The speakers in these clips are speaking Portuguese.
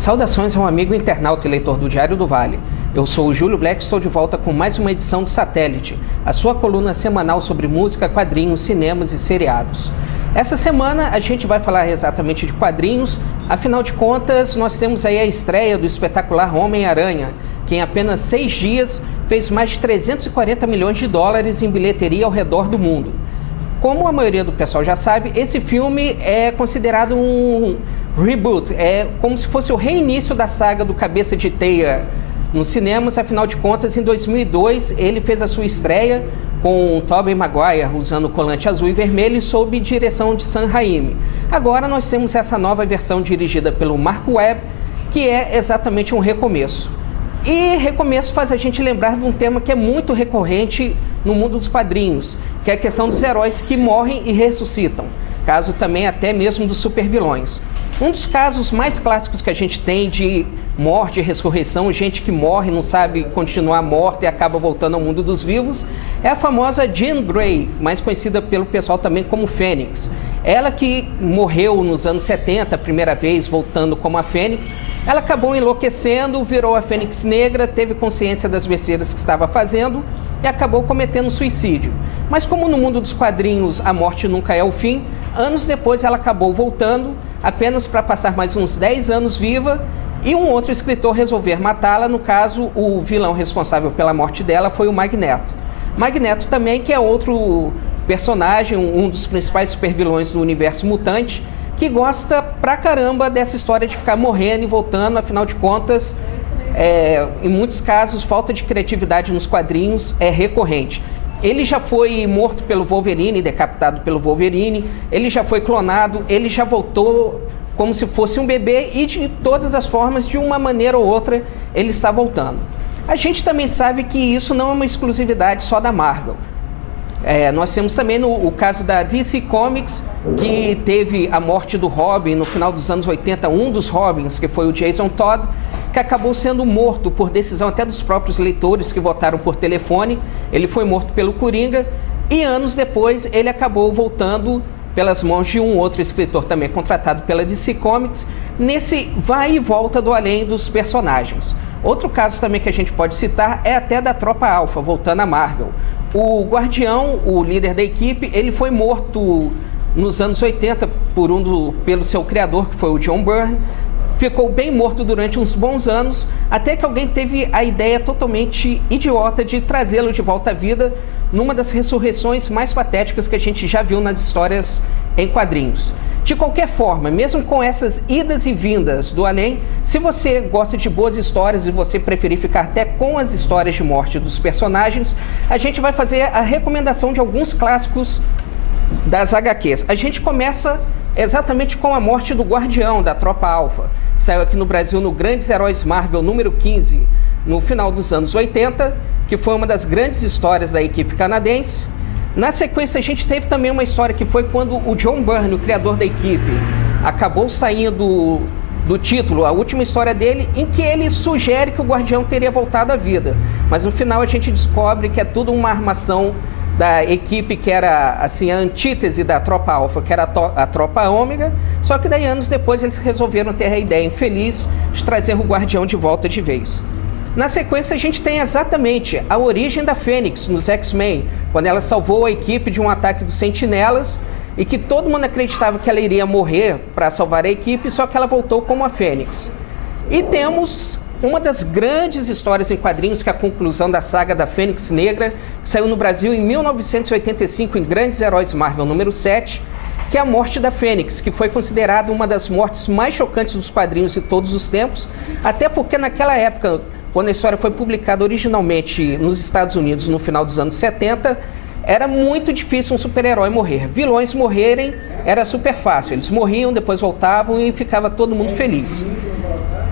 Saudações ao amigo internauta e leitor do Diário do Vale. Eu sou o Júlio Black e estou de volta com mais uma edição do Satélite, a sua coluna semanal sobre música, quadrinhos, cinemas e seriados. Essa semana a gente vai falar exatamente de quadrinhos, afinal de contas nós temos aí a estreia do espetacular Homem-Aranha, que em apenas 6 dias fez mais de 340 milhões de dólares em bilheteria ao redor do mundo. Como a maioria do pessoal já sabe, esse filme é considerado um reboot, é como se fosse o reinício da saga do Cabeça de Teia nos cinemas. Afinal de contas, em 2002 ele fez a sua estreia com o Tobey Maguire usando o colante azul e vermelho e sob direção de Sam Raimi. Agora nós temos essa nova versão dirigida pelo Mark Webb, que é exatamente um recomeço. E recomeço faz a gente lembrar de um tema que é muito recorrente no mundo dos quadrinhos, que é a questão dos heróis que morrem e ressuscitam, caso também até mesmo dos supervilões. Um dos casos mais clássicos que a gente tem de morte e ressurreição, gente que morre, não sabe continuar morta e acaba voltando ao mundo dos vivos, é a famosa Jean Grey, mais conhecida pelo pessoal também como Fênix. Ela que morreu nos anos 70, a primeira vez, voltando como a Fênix, ela acabou enlouquecendo, virou a Fênix Negra, teve consciência das besteiras que estava fazendo e acabou cometendo suicídio. Mas como no mundo dos quadrinhos a morte nunca é o fim, anos depois ela acabou voltando, apenas para passar mais uns 10 anos viva, e um outro escritor resolver matá-la. No caso, o vilão responsável pela morte dela foi o Magneto. Magneto também, que é outro personagem, um dos principais supervilões do universo mutante, que gosta pra caramba dessa história de ficar morrendo e voltando. Afinal de contas, em muitos casos, falta de criatividade nos quadrinhos é recorrente. Ele já foi morto pelo Wolverine, decapitado pelo Wolverine, ele já foi clonado, ele já voltou como se fosse um bebê e de todas as formas, de uma maneira ou outra, ele está voltando. A gente também sabe que isso não é uma exclusividade só da Marvel. Nós temos também o caso da DC Comics, que teve a morte do Robin no final dos anos 80, um dos Robins, que foi o Jason Todd, que acabou sendo morto por decisão até dos próprios leitores que votaram por telefone. Ele foi morto pelo Coringa e anos depois ele acabou voltando pelas mãos de um outro escritor também contratado pela DC Comics, nesse vai e volta do além dos personagens. Outro caso também que a gente pode citar é até da Tropa Alpha, voltando à Marvel. O Guardião, o líder da equipe, ele foi morto nos anos 80 pelo seu criador, que foi o John Byrne. Ficou bem morto durante uns bons anos, até que alguém teve a ideia totalmente idiota de trazê-lo de volta à vida numa das ressurreições mais patéticas que a gente já viu nas histórias em quadrinhos. De qualquer forma, mesmo com essas idas e vindas do além, se você gosta de boas histórias e você preferir ficar até com as histórias de morte dos personagens, a gente vai fazer a recomendação de alguns clássicos das HQs. A gente começa exatamente com a morte do Guardião, da Tropa Alpha, que saiu aqui no Brasil no Grandes Heróis Marvel número 15, no final dos anos 80, que foi uma das grandes histórias da equipe canadense. Na sequência, a gente teve também uma história que foi quando o John Byrne, o criador da equipe, acabou saindo do título, a última história dele, em que ele sugere que o Guardião teria voltado à vida. Mas no final a gente descobre que é tudo uma armação da equipe que era assim, a antítese da Tropa Alpha, que era a Tropa Ômega, só que daí anos depois eles resolveram ter a ideia infeliz de trazer o Guardião de volta de vez. Na sequência a gente tem exatamente a origem da Fênix nos X-Men, quando ela salvou a equipe de um ataque dos Sentinelas e que todo mundo acreditava que ela iria morrer para salvar a equipe, só que ela voltou como a Fênix. E temos uma das grandes histórias em quadrinhos, que é a conclusão da saga da Fênix Negra, que saiu no Brasil em 1985 em Grandes Heróis Marvel número 7, que é a morte da Fênix, que foi considerada uma das mortes mais chocantes dos quadrinhos de todos os tempos, até porque naquela época, quando a história foi publicada originalmente nos Estados Unidos no final dos anos 70, era muito difícil um super-herói morrer. Vilões morrerem era super fácil, eles morriam, depois voltavam e ficava todo mundo feliz.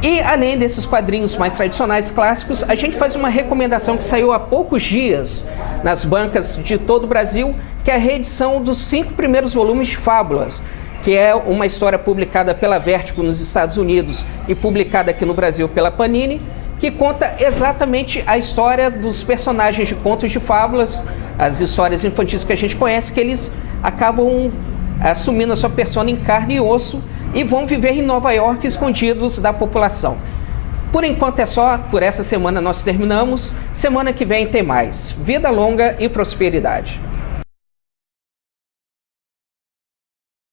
E além desses quadrinhos mais tradicionais, clássicos, a gente faz uma recomendação que saiu há poucos dias nas bancas de todo o Brasil, que é a reedição dos 5 primeiros volumes de Fábulas, que é uma história publicada pela Vertigo nos Estados Unidos e publicada aqui no Brasil pela Panini, que conta exatamente a história dos personagens de contos de fábulas, as histórias infantis que a gente conhece, que eles acabam assumindo a sua persona em carne e osso, e vão viver em Nova York escondidos da população. Por enquanto é só, por essa semana nós terminamos. Semana que vem tem mais. Vida longa e prosperidade.